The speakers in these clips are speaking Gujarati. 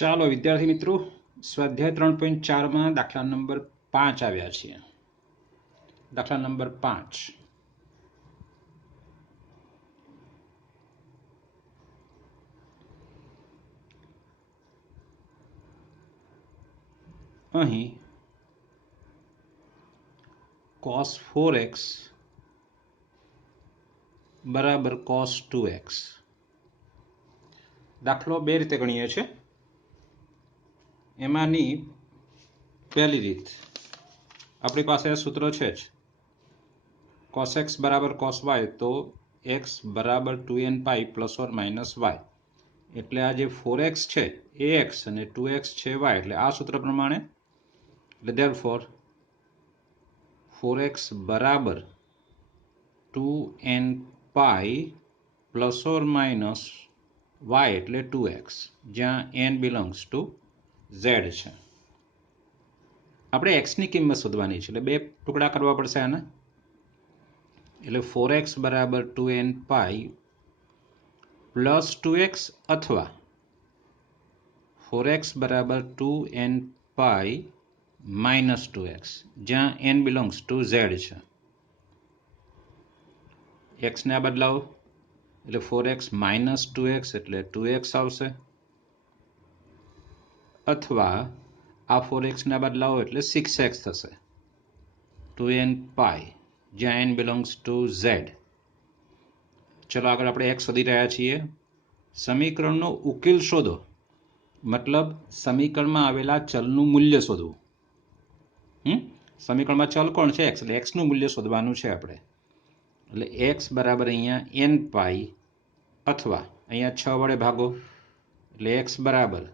ચાલો વિદ્યાર્થી મિત્રો, સ્વાધ્યાય 3.4 દાખલા નંબર 5 આવ્યા છીએ. દાખલા નંબર 5. અહીં cos 4x બરાબર cos 2x. દાખલો બે રીતે ગણીએ છીએ. એમાંની પહેલી રીત, આપણી પાસે આ સૂત્ર છે જ, cos x બરાબર cos y, તો x બરાબર 2n pi plus or minus y. એટલે આ જે 4x છે એ x અને 2x છે y, એટલે આ સૂત્ર પ્રમાણે, એટલે therefore 4x બરાબર 2n pi plus or minus y એટલે 2x, જ્યાં n બિલોંગ્સ ટુ z છે. આપણે x ની કિંમત શોધવાની છે, એટલે બે ટુકડા કરવા પડશે આના. એટલે 4x બરાબર 2n પાઈ પ્લસ 2x અથવા 4x બરાબર 2n પાઈ માઇનસ 2x, જ્યાં n બિલોંગ્સ ટુ z છે. x ને આ બદલાવો એટલે 4x માઇનસ 2x એટલે 2x આવશે, અથવા આ 4x ને બદલાવો એટલે 6x થશે, 2n પાઈ, જ્યાં n બિલોંગ્સ ટુ z. ચલો આગળ આપણે x શોધી રહ્યા છીએ. સમીકરણનો ઉકેલ શોધો, મતલબ સમીકરણમાં આવેલા ચલનું મૂલ્ય શોધવું. સમીકરણમાં ચલ કોણ છે? x, એટલે x નું મૂલ્ય શોધવાનું છે આપણે. એટલે x બરાબર અહીંયા n પાઈ, અથવા અહીંયા 6 વડે ભાગો એટલે x બરાબર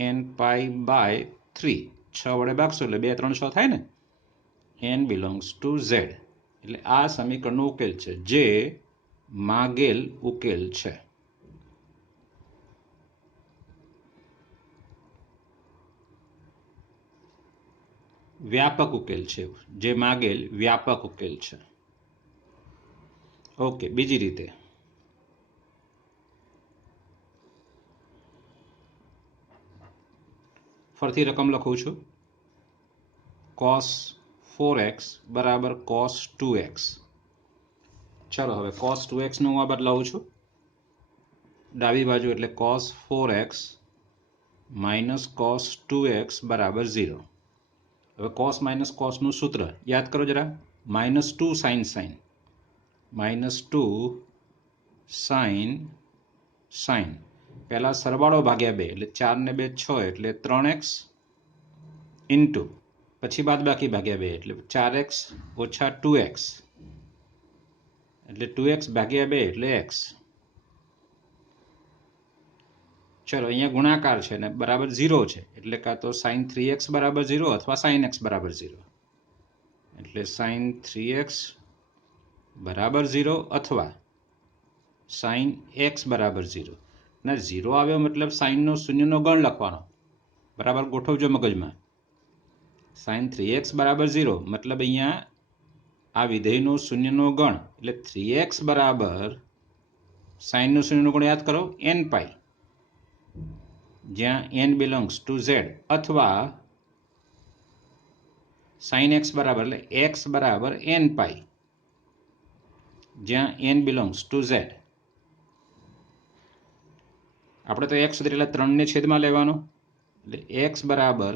n પાઈ બાય 3. 6 વડે ભાગશો એટલે 2 3 6 થાય ને. n belongs to z. એટલે આ સમીકરણનો ઉકેલ છે, જે માગેલ ઉકેલ છે. વ્યાપક ઉકેલ છે, જે માગેલ વ્યાપક ઉકેલ છે. ઓકે, બીજી રીતે ફરીથી રકમ લખું છું. cos 4x બરાબર cos 2x. ચલો હવે cos 2x નું હું આ બદલાવું છું ડાબી બાજુ, એટલે cos 4x minus cos 2x બરાબર 0. હવે cos માઇનસ cos નું સૂત્ર યાદ કરો જરા. -2 sin sin, -2 sin sin. પહેલા સરવાળો ભાગ્યા 2, એટલે 4 ને 2 6, એટલે 3x ઇન્ટુ, પછી બાદબાકી ભાગ્યા 2, એટલે 4x ઓછા 2x, એટલે 2x ભાગ્યા 2 એટલે x. ચલો અહીંયા ગુણાકાર છે ને બરાબર 0 છે, એટલે કાં તો sin 3x બરાબર 0 અથવા sin x બરાબર 0. એટલે sin 3x બરાબર 0 અથવા sin x બરાબર 0. ના 0 આવ્યો મતલબ સાઇનનો શૂન્યનો ગણ લખવાનો, બરાબર ગોઠવજો મગજમાં. sin 3x બરાબર 0 મતલબ અહીંયા આ વિધેયનો શૂન્યનો ગણ, એટલે 3x બરાબર સાઇનનો શૂન્યનો ગણ યાદ કરો n પાઈ, જ્યાં n બિલોંગ્સ ટુ z, અથવા sin x બરાબર, એટલે x બરાબર n પાઈ, જ્યાં n બિલોંગ્સ ટુ z. આપણે તો x એટલે 3 ને છેદમાં લેવાનો, એટલે x બરાબર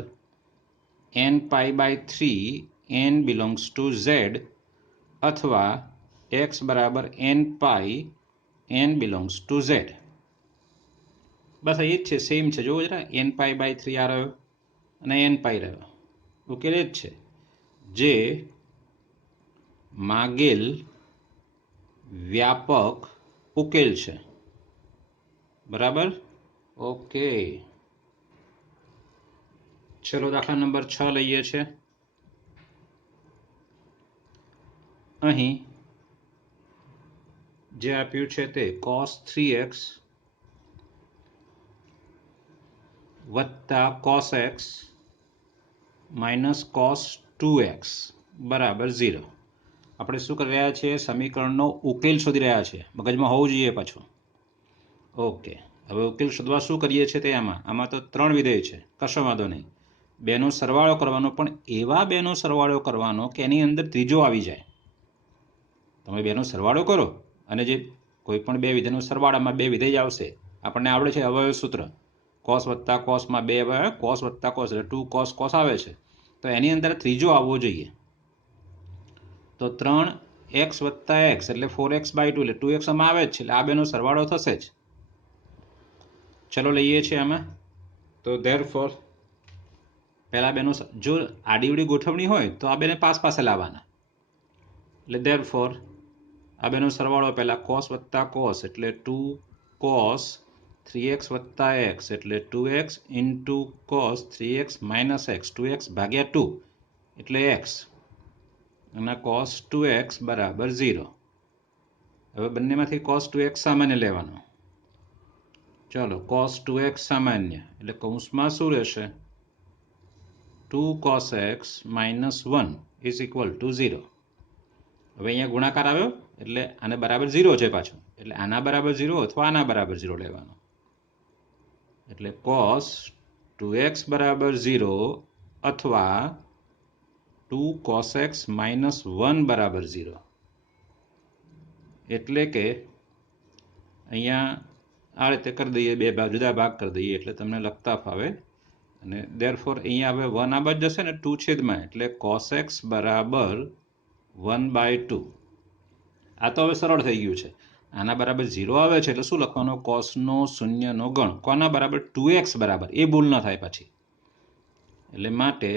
n pi by 3 n belongs to z, અથવા x બરાબર n pi n belongs to z. બસ એ જ છે, સેમ છે. જોવો જરા, n પાઈ બાય 3 આ રહ્યો અને n પાઈ રહ્યો. ઉકેલ એ જ છે, જે માગેલ વ્યાપક ઉકેલ છે. બરાબર? ઓકે, ચલો દાખલા નંબર 6 લઈએ છે. અહીં જે આપ્યું છે તે cos 3x વત્તા cos x minus cos 2x બરાબર 0. આપણે શું કરી રહ્યા છીએ? સમીકરણનો ઉકેલ શોધી રહ્યા છીએ. મગજમાં હોવું જોઈએ પાછું. ઓકે, હવે ઉકેલ શોધવા શું કરીએ છીએ તે આમાં તો 3 વિધેય છે, કશો વાંધો નહીં. બેનો સરવાળો કરવાનો, પણ એવા બેનો સરવાળો કરવાનો કે એની અંદર ત્રીજો આવી જાય. તમે બેનો સરવાળો કરો અને જે કોઈ પણ બે વિધેયનો સરવાળામાં બે વિધેય આવશે. આપણને આવડે છે અવયવ સૂત્ર, કોસ વત્તા કોસમાં બે કોસ વત્તા કોસ એટલે 2 કોસ કોસ આવે છે, તો એની અંદર ત્રીજો આવવો જોઈએ. તો 3x વત્તા x એટલે 4x/2 એટલે 2x આમાં આવે જ છે, એટલે આ બેનો સરવાળો થશે જ. ચલો લઈએ છીએ આમાં. તો ધેરફોર પહેલા બેનો, જો આડીવડી ગોઠવણી હોય તો આ બેને પાસે લાવવાના, એટલે ધેરફોર આ બેનો સરવાળો પહેલા કોસ વત્તા કોસ એટલે 2 કોસ 3x વત્તા x એટલે 2x into cos 3x minus x 2x ભાગ્યા 2 એટલે x અને કોસ 2x બરાબર 0. હવે બંનેમાંથી કોસ 2x સામાન્ય લેવાનો. ચલો કોસ 2x સામાન્ય એટલે કૌંસમાં શું રહેશે? 2 cos x minus 1 is equal to 0. હવે અહીંયા ગુણાકાર આવ્યો એટલે આને બરાબર 0 છે પાછું, એટલે આના બરાબર 0 અથવા આના બરાબર 0 લેવાનો. એટલે cos 2x બરાબર 0 અથવા 2 cos x માઇનસ 1 બરાબર 0. એટલે કે અહીંયા આ રીતે કરી દઈએ, બે જુદા ભાગ કરી દઈએ એટલે તમને લખતા ફાવે. અને ધેરફોર અહીંયા હવે 1 આ બાજુ જશે ને 2 છેદમાં, એટલે cos x બરાબર 1/2. આ તો હવે સરળ થઈ ગયું છે. આના બરાબર 0 આવે છે એટલે શું લખવાનો? કોસનો શૂન્યનો ગણ. કોના બરાબર? 2x બરાબર. એ ભૂલ ન થાય પછી. એટલે માટે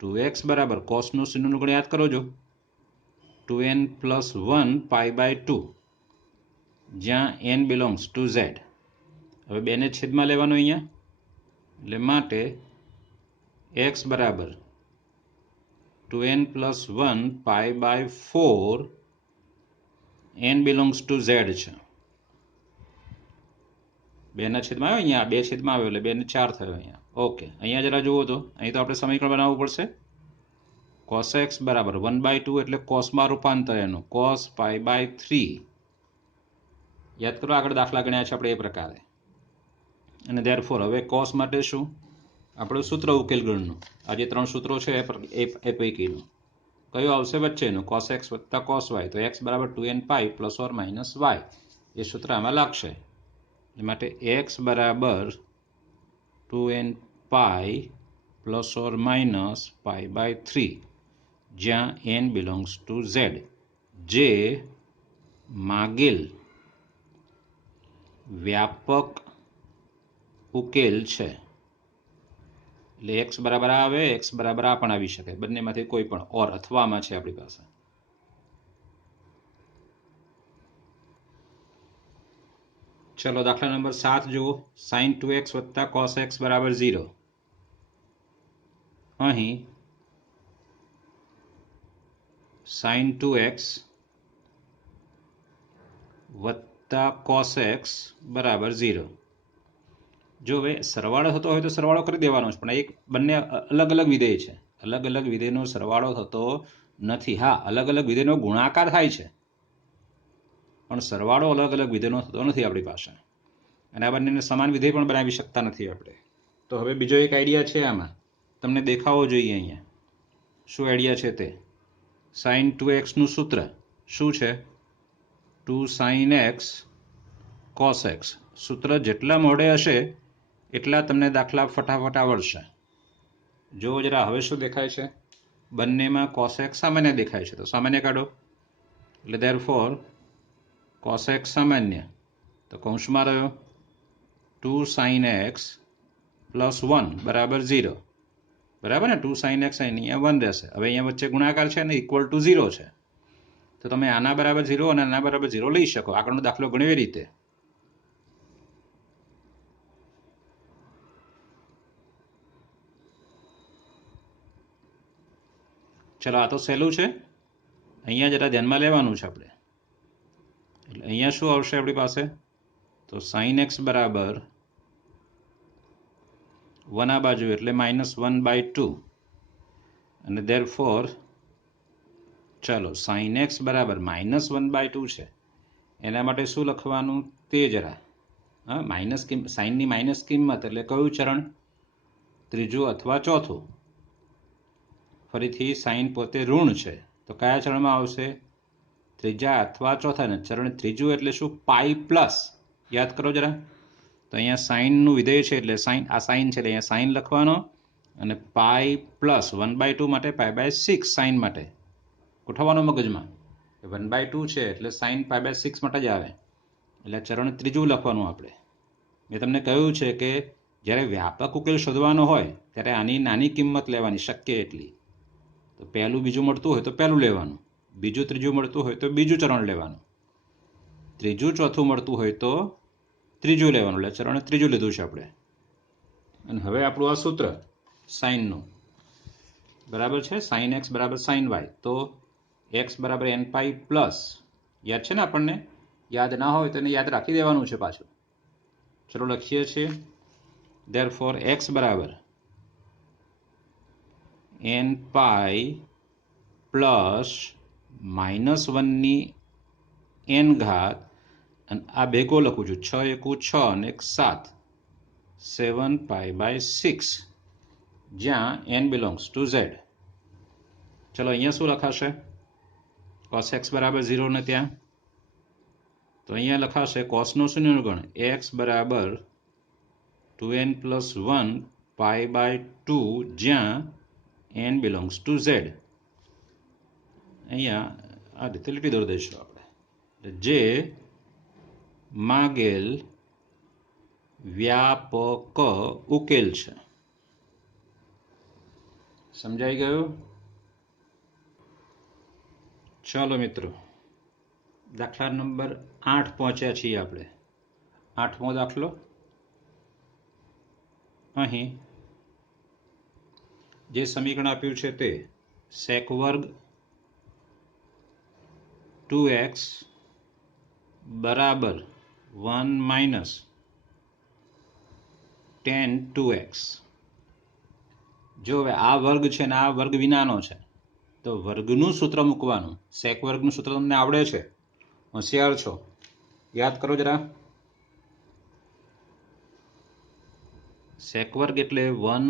2x બરાબર કોસનું શૂન્યનું ગણ યાદ કરો છો, 2n પ્લસ 1 π/2, જ્યાં n બિલોંગ્સ ટુ z. હવે બેને છેદમાં લેવાનો અહીંયા, એટલે માટે x બરાબર 2n plus 1 π/4, n belongs to z છે. બેના છેદમાં આવ્યો, અહીંયા બે છેદમાં આવ્યો એટલે 2 ને 4 થયો અહીંયા. ઓકે, અહીંયા જરા જુઓ તો અહીં તો આપણે સમીકરણ બનાવવું પડશે. cos x બરાબર 1/2 એટલે કોસમાં રૂપાંતર એનું cos π/3. યાદ કરો આગળ દાખલા ગણ્યા છે આપણે એ પ્રકારે. અને ધેરફોર હવે કોસ માટે શું? આપણું સૂત્ર ઉકેલ ગણનું, આ જે 3 સૂત્રો છે એ પૈકીનું કયું આવશે વચ્ચેનું? cos x વત્તા cos y. તો x બરાબર 2nπ plus or minus y, એ સૂત્ર આમાં લાગશે. એ માટે x બરાબર 2nπ પ્લસ ઓર માઇનસ π/3, જ્યાં n બિલોંગ્સ ટુ z, જે માગેલ વ્યાપક ઉકેલ છે. એટલે x બરાબર આવે, x બરાબર આ પણ આવી શકે, બંનેમાંથી કોઈ પણ, ઓર અથવામાં છે આપણી પાસે. ચલો દાખલા નંબર 7 જુઓ. sin 2x વત્તા cos x બરાબર 0. અહીં sin 2x વત્તા cos x બરાબર 0. જો હવે સરવાળો થતો હોય તો સરવાળો કરી દેવાનો છે, પણ એક બંને અલગ અલગ વિધેય છે, અલગ અલગ વિધેયનો સરવાળો થતો નથી. હા, અલગ અલગ વિધેયનો ગુણાકાર થાય છે, પણ સરવાળો અલગ અલગ વિધેયનો થતો નથી આપણી પાસે. અને આ બંનેને સમાન વિધેય પણ બનાવી શકતા નથી આપણે. તો હવે બીજો એક આઈડિયા છે આમાં, તમને દેખાવો જોઈએ અહીંયા. શું આઈડિયા છે તે? sin 2x નું સૂત્ર શું છે? 2 sin x cos x. સૂત્ર જેટલા મોઢે હશે એટલા તમને દાખલા ફટાફટ આવડશે. જો જરા હવે શું દેખાય છે? બંનેમાં cos x સામાન્ય દેખાય છે, તો સામાન્ય કાઢો. એટલે ધેરફોર cos x સામાન્ય, તો કૌંસમાં રહ્યો 2 sin x પ્લસ 1 બરાબર 0. બરાબર ને? 2 sin x અહીંયા 1 રહેશે. હવે અહીંયા વચ્ચે ગુણાકાર છે અને ઇક્વલ ટુ 0 છે, તો તમે આના બરાબર 0 અને આના બરાબર 0 લઈ શકો. આગળનો દાખલો ગણ્યો એ રીતે. ચલો આ તો સહેલું છે, અહીંયા જરા ધ્યાનમાં લેવાનું છે આપણે. એટલે અહીંયા શું આવશે આપણી પાસે? તો sin x બરાબર 1 આ બાજુ એટલે -1/2. અને ધેરફોર ચાલો sin x બરાબર -1/2 છે, એના માટે શું લખવાનું તે જરા. હા, માઇનસ કિંમત, સાઇનની માઇનસ કિંમત એટલે કયું ચરણ? ત્રીજું અથવા ચોથું. ફરીથી સાઇન પોતે ઋણ છે તો કયા ચરણમાં આવશે? ત્રીજા અથવા ચોથાના. ચરણ ત્રીજું એટલે શું? Pi plus. યાદ કરો જરા. તો અહીંયા સાઇનનું વિધેય છે એટલે સાઇન, આ સાઇન છે એટલે અહીંયા સાઇન લખવાનો અને પાઈ પ્લસ 1/2 માટે π/6 સાઇન માટે ગોઠવવાનો મગજમાં. 1/2 છે એટલે સાઇન π/6 માટે જ આવે. એટલે ચરણ ત્રીજું લખવાનું આપણે. મેં તમને કહ્યું છે કે જ્યારે વ્યાપક ઉકેલ શોધવાનો હોય ત્યારે આની નાની કિંમત લેવાની શક્ય એટલી. તો પહેલું બીજું મળતું હોય તો પહેલું લેવાનું, બીજું ત્રીજું મળતું હોય તો બીજું ચરણ લેવાનું, ત્રીજું ચોથું મળતું હોય તો ત્રીજું લેવાનું. એટલે ચરણ ત્રીજું લીધું છે આપણે. અને હવે આપણું આ સૂત્ર સાઇનનું બરાબર છે, સાઇન એક્સ બરાબર સાઇન વાય. તો એક્સ બરાબર n પાઈ પ્લસ, યાદ છે ને આપણને? યાદ ના હોય તો એને યાદ રાખી દેવાનું છે પાછું. ચલો લખીએ છીએ. ધેરફોર એક્સ બરાબર n પાઈ પ્લસ -1ની n ઘાત, અને આ ભેગો લખું છું, 6 એકુ 6 અને 1 7, 7π/6, જ્યાં n બિલોંગ્સ ટુ z. ચલો અહીંયા શું લખાશે? cos x બરાબર 0 ને ત્યાં, તો અહીંયા લખાશે કોસનો શૂન્યનો ગણ x બરાબર 2n + 1 π/2, જ્યાં n બિલોંગ્સ ટુ z. અહીંયા આ રીતે લીટી દોરી દઈશું આપણે. જે માગેલ વ્યાપક ઉકેલ છે. સમજાઈ ગયું? ચાલો મિત્રો, દાખલા નંબર 8 પહોંચ્યા છીએ આપણે. 8મો દાખલો. અહીં જે સમીકરણ આપ્યું છે તે sec વર્ગ 2x બરાબર 1 - tan 2x. જો હવે આ વર્ગ છે ને આ વર્ગ વિનાનો છે તો વર્ગનું સૂત્ર મૂકવાનું. સેક વર્ગનું સૂત્ર તમને આવડે છે, હોશિયાર છો, યાદ કરો જરા. સેક વર્ગ એટલે 1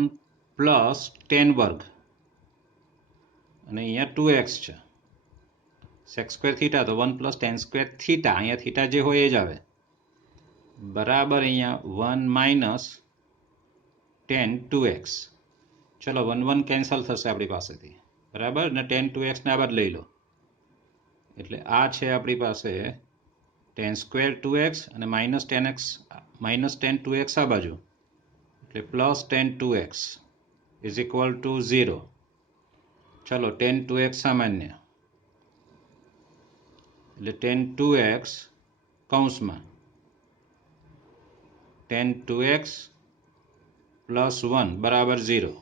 + tan વર્ગ, અને અહીંયા 2x છે. sec સ્ક્વેર થીટા તો 1 + tan સ્ક્વેર થીટા, અહીંયા થીટા જે હોય એ જ આવે, બરાબર અહીંયા 1 - tan 2x. ચલો 1 1 કેન્સલ થશે આપણી પાસેથી, બરાબર, ને tan 2x ને આ બાદ લઈ લો. એટલે આ છે આપણી પાસે tan સ્ક્વેર 2x અને -tan 2x આ બાજુ, એટલે +tan 2x = 0. ચલો tan 2x સામાન્ય, એટલે tan 2x કૌંસમાં tan 2x + 1 બરાબર 0.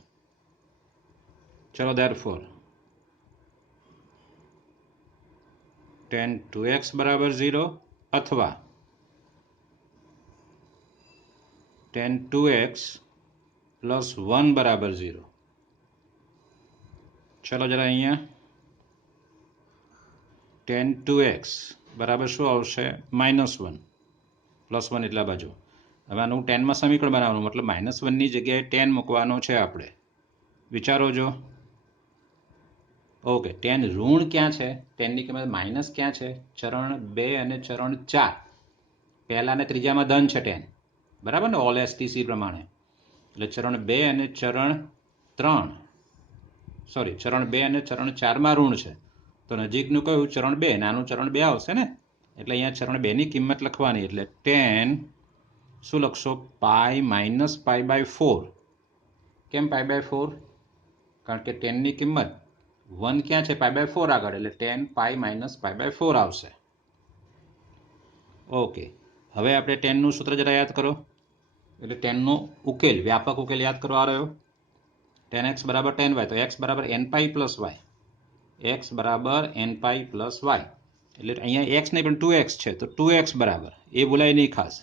ચલો therefore tan 2x બરાબર 0 અથવા tan 2x + 1 બરાબર 0. ચલો જરા અહીંયા tan 2x બરાબર શું આવશે? -1 + 1 એટલા બાજુ. હવે આનું ટેનમાં સમીકરણ બનાવવાનું, મતલબ -1ની જગ્યાએ tan મૂકવાનો છે આપણે. વિચારો જો. ઓકે, tan ઋણ ક્યાં છે? ટેનની કિંમત માઇનસ ક્યાં છે? ચરણ 2 અને ચરણ 4. પહેલા અને ત્રીજામાં ધન છે tan, બરાબર ને, ઓલ STC પ્રમાણે. એટલે ચરણ 2 અને ચરણ 4માં ઋણ છે. તો નજીકનું કયું? ચરણ 2. નાનું ચરણ 2 આવશે ને, એટલે અહીંયા ચરણ 2ની કિંમત લખવાની. એટલે tan શું લખશો? પાઈ - π/4. કેમ π/4? કારણ કે ટેનની કિંમત 1 ક્યાં છે? π/4 આગળ, એટલે tan પાઈ - π/4 આવશે. ઓકે, હવે આપણે ટેનનું સૂત્ર જરા યાદ કરો. એટલે ટેનનો ઉકેલ, વ્યાપક ઉકેલ યાદ કરો. આ રહ્યો tan x બરાબર tan y, તો x બરાબર n પાઈ + y, x બરાબર n પાઈ + y. એટલે અહીંયા x નહીં પણ 2x છે, તો 2x બરાબર, એ ભૂલાય નહીં ખાસ,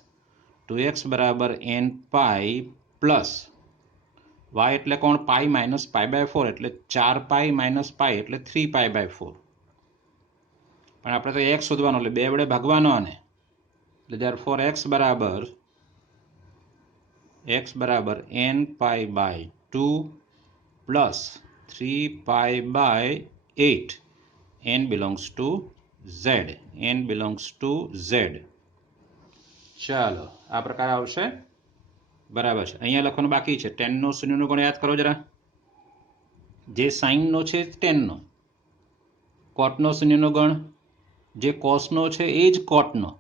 2x બરાબર n પાઈ પ્લસ y એટલે કોણ? પાઈ - π/4, એટલે 4 પાઈ - પાઈ એટલે 3 π/4. પણ આપણે તો x શોધવાનો, એટલે 2 વડે ભાગવાનો આને. એટલે therefore x બરાબર x बराबर n pi by 2 plus 3 pi by 8 n belongs to z, n belongs to z. ચાલો આ પ્રકાર આવશે. બરાબર છે. અહીંયા લખવાનું બાકી છે. ટેનનો શૂન્યનો ગણ યાદ કરો જરા. જે સાઇનનો છે ટેનનો, કોટનો શૂન્યનો ગણ, જે કોસનો છે એ જ કોટનો,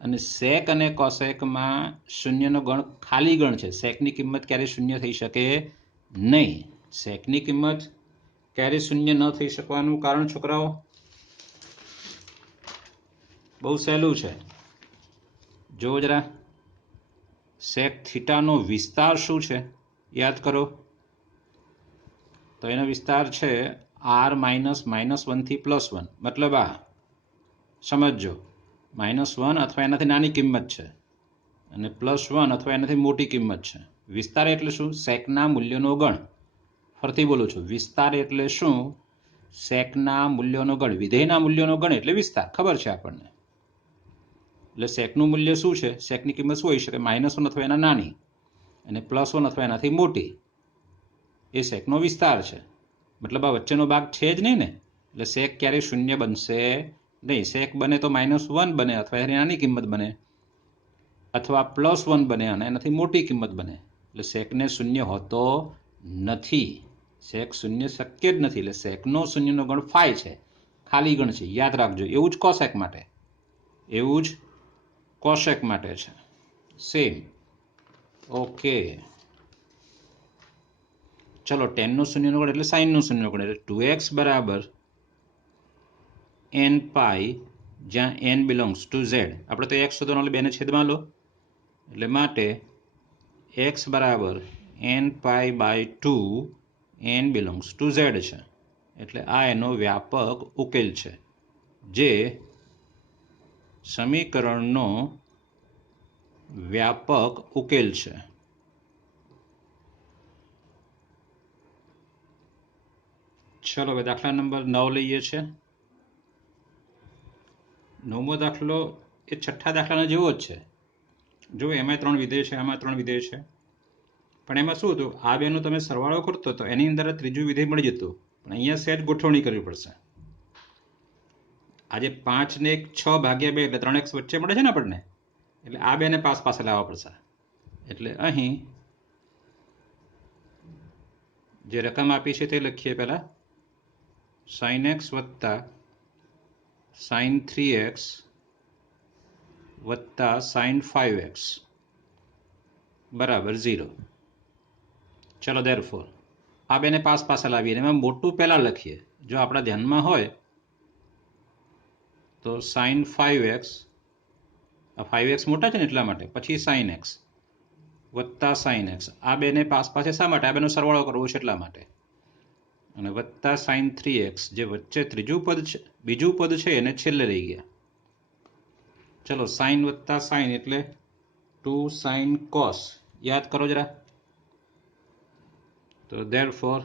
અને સેક અને કોસેકમાં શૂન્યનો ગણ ખાલી ગણ છે. સેકની કિંમત ક્યારેય શૂન્ય થઈ શકે નહીં. સેકની કિંમત ક્યારેય શૂન્ય ન થઈ શકવાનું કારણ છોકરાઓ બહુ સહેલું છે. જો જરા, સેક થીટાનો વિસ્તાર શું છે યાદ કરો. તો એનો વિસ્તાર છે r -1 થી +1. મતલબ આ સમજો, -1 અથવા એનાથી નાની કિંમત છે અને +1 અથવા એનાથી મોટી કિંમત છે. વિસ્તાર એટલે શું? સેકના મૂલ્યનો ગણ. ફરીથી બોલું છું, વિસ્તાર એટલે શું? સેકના મૂલ્યોનો ગણ. વિધેયના મૂલ્યોનો ગણ એટલે વિસ્તાર, ખબર છે આપણને. એટલે સેકનું મૂલ્ય શું છે? સેકની કિંમત શું હોઈ શકે? -1 અથવા એના નાની અને +1 અથવા એનાથી મોટી. એ સેકનો વિસ્તાર છે. મતલબ આ વચ્ચેનો ભાગ છે જ નહીં ને. એટલે સેક ક્યારેય શૂન્ય બનશે નહીં. સેક બને તો -1 બને અથવા એની નાની કિંમત બને, અથવા +1 બને અને એનાથી મોટી કિંમત બને. એટલે સેકને શૂન્ય હોતો નથી. સેક શૂન્ય શક્ય જ નથી. એટલે સેકનો શૂન્યનો ગણ ફાઈ છે, ખાલી ગણ છે. યાદ રાખજો. એવું જ કોસેક માટે, એવું જ કોસેક માટે છે. સેમ. ઓકે, ચલો. ટેનનો શૂન્યનો ગણ એટલે સાઇનનો શૂન્યનો ગણ. એટલે 2x બરાબર n પાઈ, જ્યાં n બિલોંગ્સ ટુ z. આપણે તો x શોધવાનો, એટલે બેને છેદમાં લો. એટલે માટે x બરાબર n pi by 2 n belongs to z છે. એટલે આ એનો વ્યાપક ઉકેલ છે, જે સમીકરણનો વ્યાપક ઉકેલ છે. ચલો હવે દાખલા નંબર 9 લઈએ છીએ. 9મો દાખલો એ છઠ્ઠા દાખલાના જેવો જ છે. જો એમાં 3 વિધેય છે, આમાં 3 વિધેય છે. પણ એમાં શું હતું? આ બેનો તમે સરવાળો કરતો તો એની અંદર ત્રીજું વિધેય મળી જતું. પણ અહીંયા સહેજ ગોઠવણી કરવી પડશે. આજે 5 ને 6 ભાગ્યા 2 એટલે 3x વચ્ચે મળે છે ને આપણને. એટલે આ બેને પાસે લાવવા પડશે. એટલે અહીં જે રકમ આપી છે તે લખીએ પહેલા. sin x વત્તા sin 3x વત્તા sin 5x બરાબર 0. ચલો therefore આ બેને પાસે લાવીએ. એમાં મોટું પહેલા લખીએ. જો આપણા ધ્યાનમાં હોય તો sin 5x, આ 5x મોટા છે ને એટલા માટે, પછી sin x વત્તા sin x. આ બેને પાસે શા માટે? આ બેનો સરવાળો કરવો છે એટલા માટે. અને વત્તા sin 3x, જે વચ્ચે ત્રીજું પદ છે, બીજું પદ છે, એને છેલ્લે લઈ ગયા. ચલો, sin વત્તા sin એટલે 2 sin cos. યાદ કરો જરા. તો therefore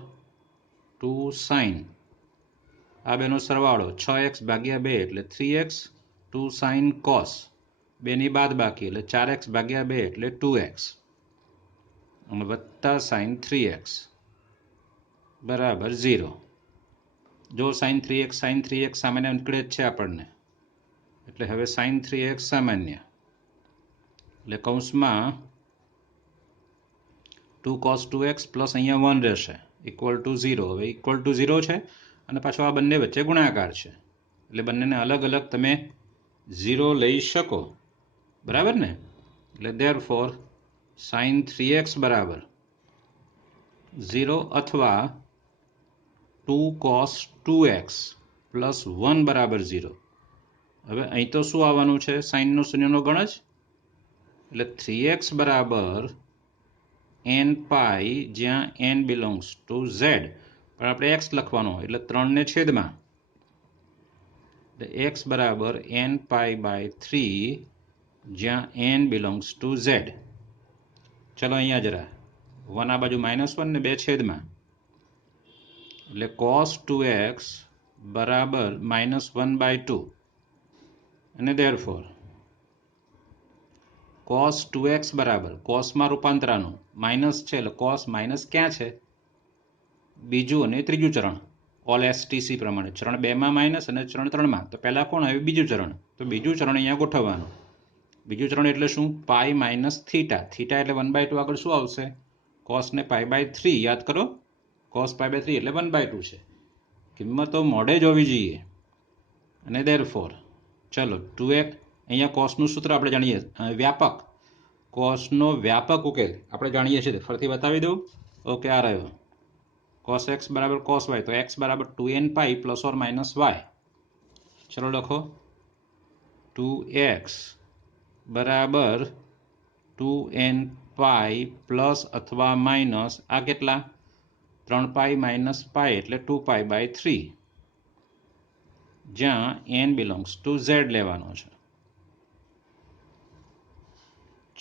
2 sin, આ બેનો સરવાળો 6x ભાગ્યા 2 એટલે 3x, 2 sin cos, બેની બાદ બાકી એટલે 4x ભાગ્યા 2 એટલે 2x, અને વત્તા sin 3x બરાબર 0. જો sin 3x સામાન્ય નીકળે જ છે આપણને. એટલે હવે sin 3x સામાન્ય, એટલે કૌંસમાં 2 cos 2x પ્લસ અહીંયા 1 રહેશે, ઇક્વલ ટુ 0. હવે ઇક્વલ ટુ 0 છે અને પાછો આ બંને વચ્ચે ગુણાકાર છે. એટલે બંનેને અલગ અલગ તમે 0 લઈ શકો. બરાબર ને. એટલે therefore sin 3x બરાબર 0 અથવા 2 cos 2x પ્લસ 1 બરાબર 0. હવે અહીં તો શું આવવાનું છે? સાઇનનો શૂન્યનો ગણ જ. એટલે 3x બરાબર n પાઈ, જ્યાં n બિલોંગ્સ ટુ z. પણ આપણે x લખવાનો, એટલે 3 ને છેદમાં. એટલે x બરાબર n પાઈ બાય 3, જ્યાં n બિલોંગ્સ ટુ z. ચલો અહીંયા જરા 1 આ બાજુ -1 ને 2 છેદમાં. એટલે cos 2x બરાબર -1/2. અને therefore cos 2x બરાબર કોસમાં રૂપાંતરાનું માઇનસ છે એટલે કોસ માઇનસ ક્યાં છે? બીજું અને ત્રીજું ચરણ ઓલ એસટીસી પ્રમાણે ચરણ 2માં માઇનસ અને ચરણ 3માં. તો પહેલા કોણ આવ્યું? બીજું ચરણ. તો બીજું ચરણ અહીંયા ગોઠવવાનું. બીજું ચરણ એટલે શું? Pi minus theta. થીટા એટલે 1/2 આગળ શું આવશે? કોસ ને π/3 યાદ કરો. કોસ π/3 એટલે 1/2 છે. કિંમતો મોડે જ હોવી જોઈએ. અને ધેરફોર ચલો 2x અહીંયા કોસનું સૂત્ર આપણે જાણીએ વ્યાપક. કોસનો વ્યાપક ઉકેલ આપણે જાણીએ છીએ. ફરીથી બતાવી દઉં. ઓકે, આ રહ્યો cos x બરાબર cos y. તો x બરાબર 2n pi plus or minus y. ચલો લખો 2x બરાબર 2n પાઈ પ્લસ અથવા માઇનસ આ કેટલા? 3 પાઈ માઇનસ પાઈ એટલે 2π/3, જ્યાં n બિલોંગ્સ ટુ z લેવાનો છે.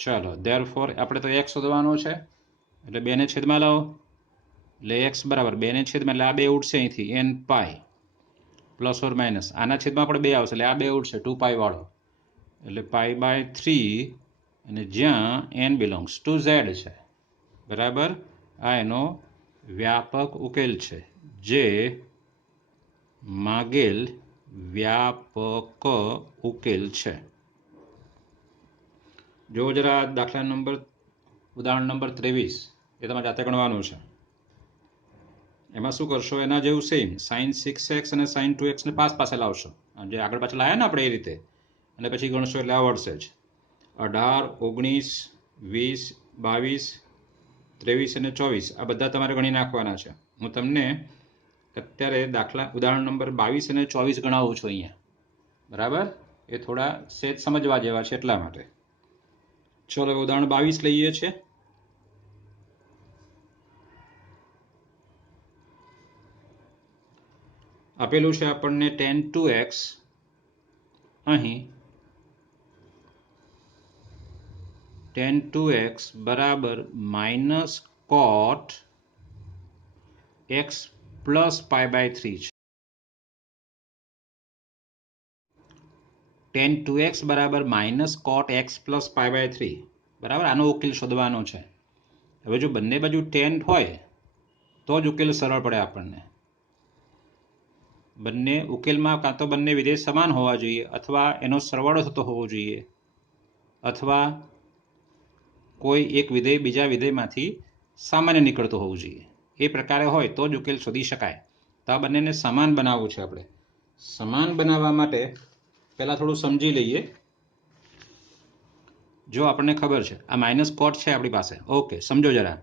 ચલો ધેરફોર આપણે તો x શોધવાનો છે એટલે 2 ને છેદમાં લાવો એટલે x બરાબર 2 ને છેદમાં એટલે આ 2 ઉડશે અહીંથી n pi plus or minus આના છેદમાં પણ 2 આવશે એટલે આ 2 ઉડશે 2 પાઈ વાળો એટલે π/3 અને જ્યાં n બિલોંગ્સ ટુ z છે. બરાબર, આ એનો વ્યાપક ઉકેલ છે જે માગેલ વ્યાપક ઉકેલ છે. જો જરા દાખલા નંબર ઉદાહરણ નંબર 23 એ તમારે જાતે ગણવાનું છે. એમાં શું કરશો? એના જેવું સેમ sin 6x અને sin 2x ને પાસે લાવશો, જે આગળ પાછળ લાયા ને આપણે એ રીતે, અને પછી ગણશો એટલે આવડશે જ. 18, 19, 20, 22, 23 અને 24 આ બધા તમારે ગણી નાખવાના છે. હું તમને અત્યારે દાખલા ઉદાહરણ નંબર 22 અને 24 ગણાવું છું અહીંયા. બરાબર, એ થોડા સેજ સમજવા જેવા છે એટલા માટે. ચલો ઉદાહરણ 22 લઈએ છીએ. આપેલું છે આપણને tan 2x અહીં tan 2x બરાબર માઇનસ cot x પ્લસ π/3 છે. tan 2x બરાબર માઇનસ cot x પ્લસ π/3. બરાબર, આનો ઉકેલ શોધવાનો છે. હવે જો બંને બાજુ tan હોય તો જ ઉકેલ સરળ પડે આપણને. બંને ઉકેલમાં કાં તો બંને વિધેય સમાન હોવા જોઈએ અથવા એનો સરવાળો થતો હોવો જોઈએ અથવા કોઈ એક વિધેય બીજા વિધેયમાંથી સામાન્ય નીકળતું હોવું જોઈએ. એ પ્રકારે હોય તો જ ઉકેલ શોધી શકાય. તો આ બંનેને સમાન બનાવવું છે આપણે. સમાન બનાવવા માટે પહેલાં થોડું સમજી લઈએ. જો આપણને ખબર છે આ માઇનસ કોટ છે આપણી પાસે, ઓકે સમજો જરા.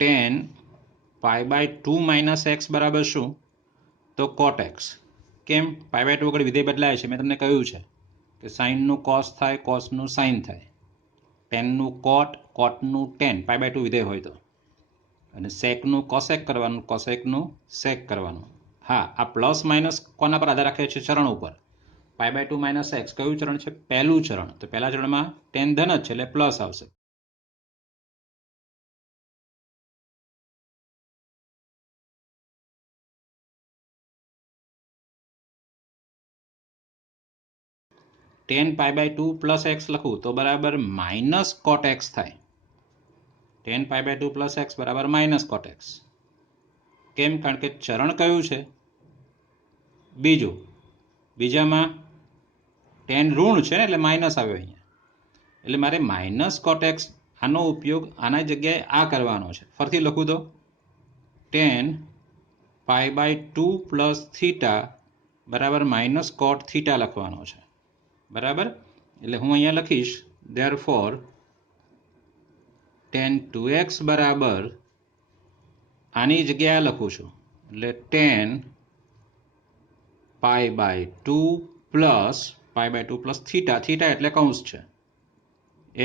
tan π/2 માઇનસ એક્સ બરાબર શું? તો cot x. કેમ? π/2 વગર વિધેય બદલાય છે. મેં તમને કહ્યું છે કે સાઇનનું કોસ થાય, કોસનું સાઇન થાય, ટેનનું કોટ, કોટનું ટેન, π/2 વિધેય હોય તો, અને સેકનું કોસેક કરવાનું, કોસેકનું સેક કરવાનું. હા, આ પ્લસ માઇનસ કોના પર આધાર રાખે છે? ચરણ ઉપર. π/2 માઇનસ એક્સ કયું ચરણ છે? પહેલું ચરણ. તો પહેલા ચરણમાં ટેન ધન જ છે એટલે પ્લસ આવશે. tan π/2 પ્લસ એક્સ લખું તો બરાબર માઇનસ કોટ એક્સ થાય. tan π/2 પ્લસ એક્સ બરાબર માઇનસ કોટ એક્સ. કેમ? કારણ કે ચરણ કયું છે? બીજું. બીજામાં ટેન ઋણ છે ને એટલે માઇનસ આવ્યો અહીંયા. એટલે મારે માઇનસ કોટ એક્સ આનો ઉપયોગ આના જગ્યાએ આ કરવાનો છે. ફરીથી લખું તો tan π/2 પ્લસ થીટા બરાબર માઇનસ કોટ થીટા લખવાનો છે. બરાબર, એટલે હું અહીંયા લખીશ ધેરફોર tan 2x બરાબર આની જગ્યાએ લખું છું એટલે tan π/2 plus π/2 plus theta, theta એટલે કૌંસ છે,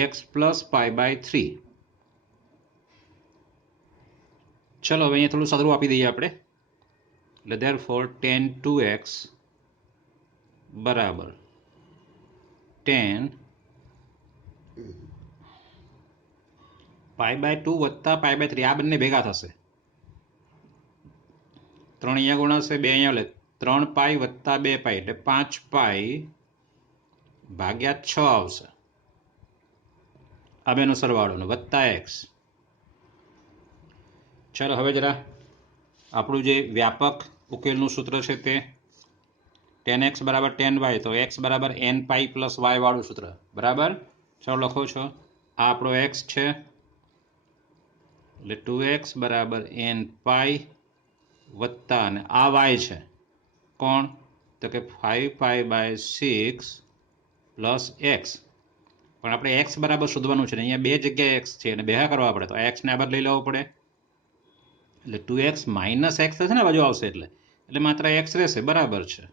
x પ્લસ π/3. ચલો હવે અહીંયા થોડું સાદું આપી દઈએ આપણે. એટલે ધેરફોર tan 2x બરાબર tan π/2 વત્તા π/3 આ બંને ભેગા થશે. 3 અહીંયા ગુણાશે, 2 અહીંયા લે 3 પાઈ વત્તા 2 પાઈ એટલે 5 પાઈ ભાગ્યા 6 આવશે. આ બેનો સરવાળો વત્તા એક્સ. ચાલો હવે જરા આપણું જે વ્યાપક ઉકેલનું સૂત્ર છે તે tan x બરાબર tan y, તો x બરાબર n પાઈ પ્લસ y વાળું સૂત્ર બરાબર. ચાલો લખો છો, આ આપણો x છે એટલે 2x બરાબર n પાઈ વત્તા અને આ y છે કોણ, તો કે 5 પાઈ બાય 6 પ્લસ x. પણ આપણે x બરાબર શોધવાનું છે ને અહીંયા બે જગ્યાએ x છે અને ભેગા કરવા પડે, તો x ને આ બાજુ લઈ લેવો પડે એટલે 2x માઇનસ x થશે ને બાજુ આવશે એટલે માત્ર x રહેશે બરાબર છે.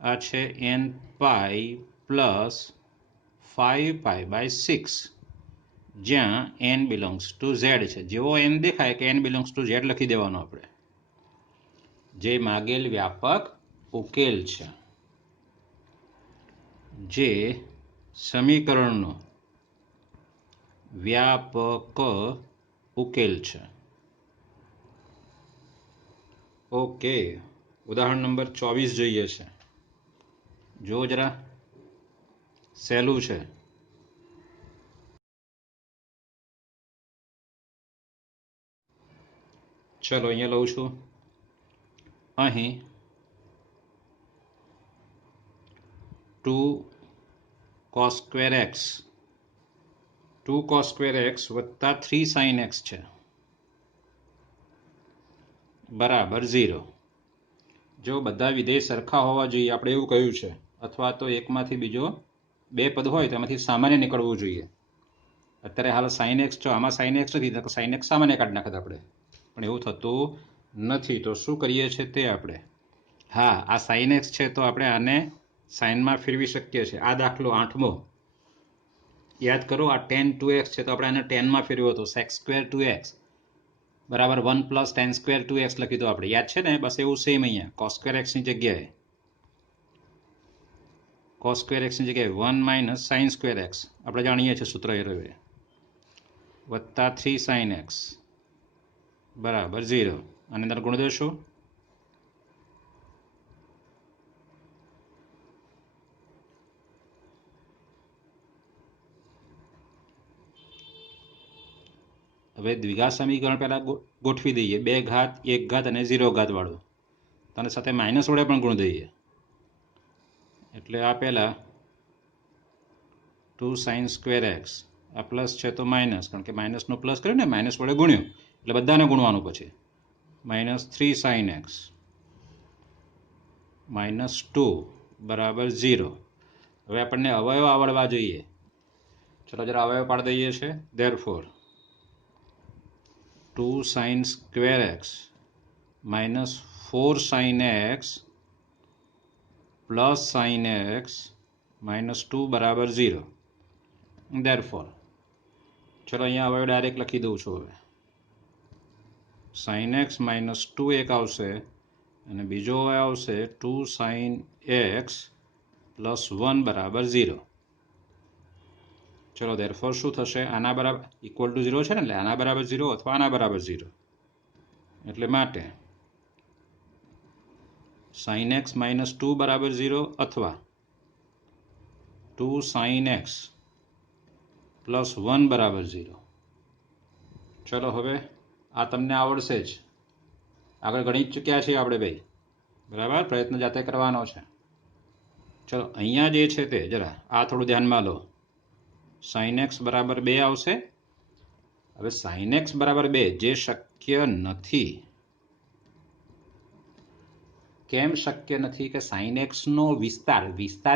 આ છે n pi plus 5 pi by 6 જ્યાં n બિલોંગ્સ ટુ z છે. જેવો n દેખાય કે n બિલોંગ્સ ટુ z લખી દેવાનો આપણે. જે માગેલ વ્યાપક ઉકેલ છે, જે સમીકરણનો વ્યાપક ઉકેલ છે. ઓકે, ઉદાહરણ નંબર 24 જોઈએ છે. જો જરા સહેલું છે. ચલો અહીંયા લઉં છું. અહીં 2 cos square x વત્તા 3 sin x છે બરાબર 0. જો બધા વિધેય સરખા હોવા જોઈએ આપણે એવું કહ્યું છે, અથવા તો એકમાંથી બીજો બે પદ હોય તેમાંથી સામાન્ય નીકળવું જોઈએ. અત્યારે હાલ sin x જો આમાં sin x નથી તો sin x સામાન્ય કાઢી નાખત આપણે, પણ એવું થતું નથી. તો શું કરીએ છીએ તે આપણે, હા આ sin x છે તો આપણે આને સાઇનમાં ફેરવી શકીએ છીએ. આ દાખલો 8મો યાદ કરો, આ tan 2x છે તો આપણે આને tanમાં ફેરવ્યો હતો, sec square 2x બરાબર 1 પ્લસ tan square 2x લખી દો આપણે, યાદ છે ને. બસ એવું સેમ અહીંયા cos square x ની જગ્યાએ 1 માઇનસ sin square x આપણે જાણીએ છીએ સૂત્ર એ રહ્યું વત્તા 3 sin x બરાબર 0. આની અંદર ગુણ દેશો. હવે દ્વિઘાત સમીકરણ પહેલા ગોઠવી દઈએ, 2 ઘાત 1 ઘાત અને 0 ઘાત વાળું, અને સાથે માઇનસ વડે પણ ગુણ દઈએ. એટલે આ પહેલા 2 sin square x, આ પ્લસ છે તો માઇનસ, કારણ કે માઇનસનું પ્લસ કર્યું ને, માઇનસ વડે ગુણ્યું એટલે બધાને ગુણવાનું પછી, માઇનસ 3 sin x માઇનસ 2 બરાબર 0. હવે આપણને અવયવ આવડવા જોઈએ. ચલો જરા અવયવ પાડી દઈએ છે. therefore 2 sin square x minus 4 sin x plus sin x minus 2 બરાબર 0. therefore ચલો અહીંયા હવે ડાયરેક્ટ લખી દઉં છું. હવે sin x minus 2 એક આવશે અને બીજો હવે આવશે 2 sin x plus 1 બરાબર 0. ચલો therefore શું થશે, આના બરાબર ઇક્વલ ટુ 0 છે ને, એટલે આના બરાબર 0 અથવા આના બરાબર 0. એટલે માટે sin x minus 2 બરાબર 0 અથવા 2 sin x પ્લસ 1 બરાબર 0. ચલો હવે આ તમને આવડશે જ, આગળ ગણી ચૂક્યા છીએ આપણે ભાઈ બરાબર. પ્રયત્ન જાતે કરવાનો છે. ચલો અહીંયા જે છે તે જરા આ થોડું ધ્યાનમાં લો. sin x બરાબર 2 આવશે. હવે sin x બરાબર 2 જે શક્ય નથી. કેમ શક્ય નથી? કે sin x નો વિસ્તાર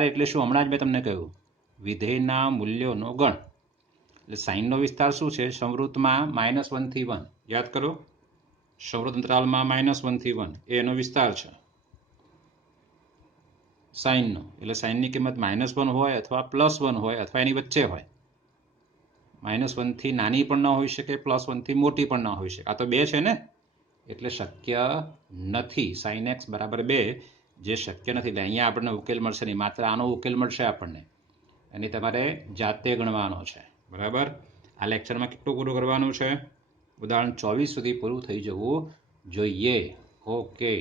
એટલે શું, હમણાં જ મેં તમને કહ્યું, વિધેયના મૂલ્યોનો ગણ. એટલે sin નો વિસ્તાર શું છે, સંવૃતમાં -1 થી 1, યાદ કરો, સંવૃત અંતરાલમાં -1 થી 1 એનો વિસ્તાર છે sin નો. એટલે sin ની કિંમત -1 હોય અથવા +1 હોય અથવા એની વચ્ચે હોય. -1 થી નાની પણ ન હોઈ શકે, +1 થી મોટી પણ ન હોઈ શકે. આ તો 2 છે ને, એટલે શક્ય નથી. sin x બરાબર 2 જે શક્ય નથી. એટલે અહીંયા આપણને ઉકેલ મળશે નહીં, માત્ર આનો ઉકેલ મળશે આપણને, એની તમારે જાતે ગણવાનો છે બરાબર. આ લેક્ચરમાં કેટલું પૂરું કરવાનું છે, ઉદાહરણ 24 સુધી પૂરું થઈ જવું જોઈએ. ઓકે.